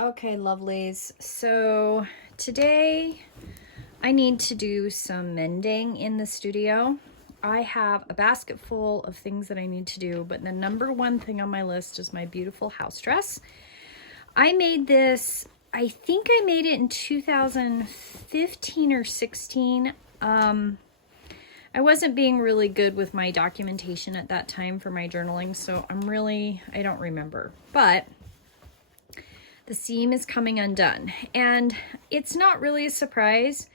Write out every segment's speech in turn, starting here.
Okay, lovelies. So today I need to do some mending in the studio. I have a basket full of things that I need to do, but the number one thing on my list is my beautiful house dress. I made this, I think I made it in 2015 or 16. I wasn't being really good with my documentation at that time for my journaling, so I don't remember. But the seam is coming undone, and it's not really a surprise.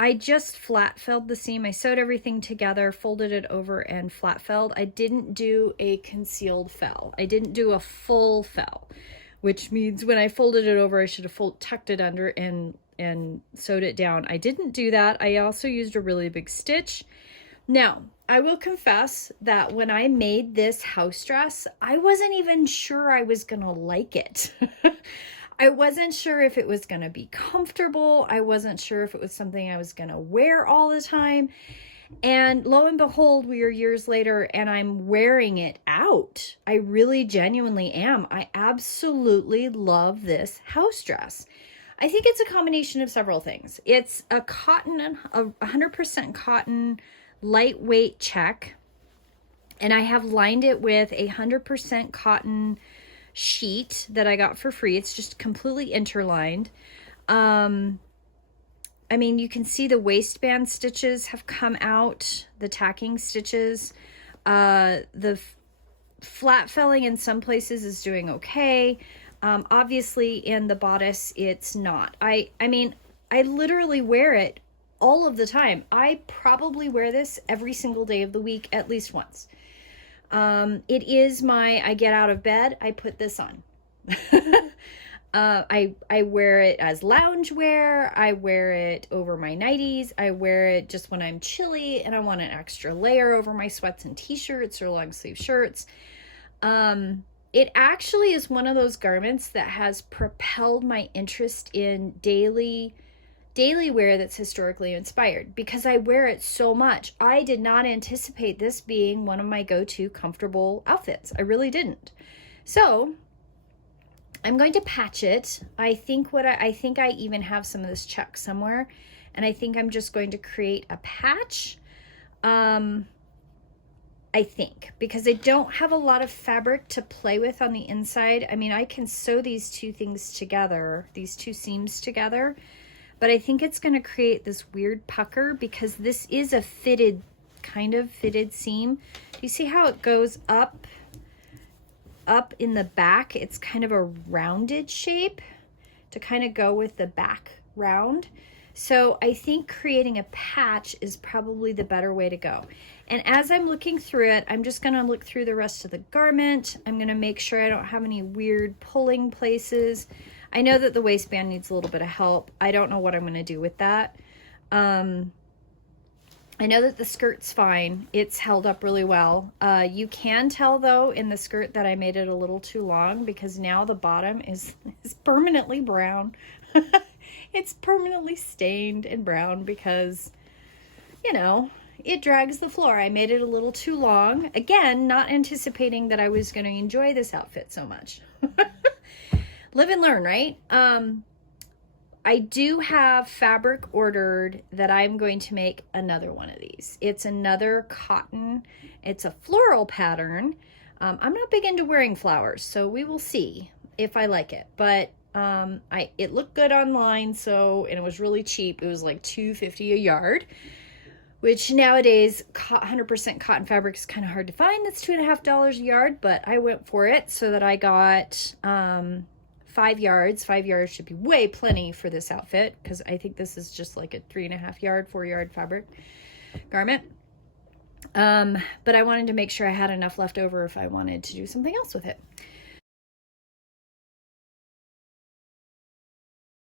I just flat felled the seam. I sewed everything together, folded it over, and flat felled. I didn't do a concealed fell. I didn't do a full fell, which means when I folded it over, I should have tucked it under and sewed it down. I didn't do that. I also used a really big stitch. Now, I will confess that when I made this house dress, I wasn't even sure I was gonna like it. I wasn't sure if it was gonna be comfortable. I wasn't sure if it was something I was gonna wear all the time. And lo and behold, we are years later and I'm wearing it out. I really genuinely am. I absolutely love this house dress. I think it's a combination of several things. It's a 100% cotton, lightweight check, and I have lined it with a 100% cotton sheet that I got for free. It's just completely interlined. I mean, you can see the waistband stitches have come out, the tacking stitches. The flat felling in some places is doing okay. Obviously in the bodice, it's not. I mean, I literally wear it all of the time. I probably wear this every single day of the week, at least once. It is I get out of bed, I put this on. I wear it as lounge wear. I wear it over my nighties. I wear it just when I'm chilly and I want an extra layer over my sweats and t-shirts or long sleeve shirts. It actually is one of those garments that has propelled my interest in daily wear that's historically inspired, because I wear it so much. I did not anticipate this being one of my go-to comfortable outfits. I really didn't. So I'm going to patch it. I think I even have some of this check somewhere, and I think I'm just going to create a patch. I think, because I don't have a lot of fabric to play with on the inside. I mean, I can sew these two things together, these two seams together, but I think it's going to create this weird pucker because this is a kind of fitted seam. Do you see how it goes up in the back? It's kind of a rounded shape to kind of go with the back round. So I think creating a patch is probably the better way to go. And as I'm looking through it, I'm just going to look through the rest of the garment. I'm going to make sure I don't have any weird pulling places. I know that the waistband needs a little bit of help. I don't know what I'm going to do with that. I know that the skirt's fine. It's held up really well. You can tell, though, in the skirt that I made it a little too long, because now the bottom is permanently brown. It's permanently stained and brown because, you know, it drags the floor. I made it a little too long. Again, not anticipating that I was going to enjoy this outfit so much. Live and learn, right? I do have fabric ordered that I'm going to make another one of these. It's another cotton. It's a floral pattern. I'm not big into wearing flowers, so we will see if I like it. But it looked good online, and it was really cheap. It was like $2.50 a yard, which nowadays 100% cotton fabric is kind of hard to find. That's $2.50 a yard, but I went for it so that I got 5 yards. 5 yards should be way plenty for this outfit, because I think this is just like a 3.5 yard, 4 yard fabric garment. But I wanted to make sure I had enough left over if I wanted to do something else with it.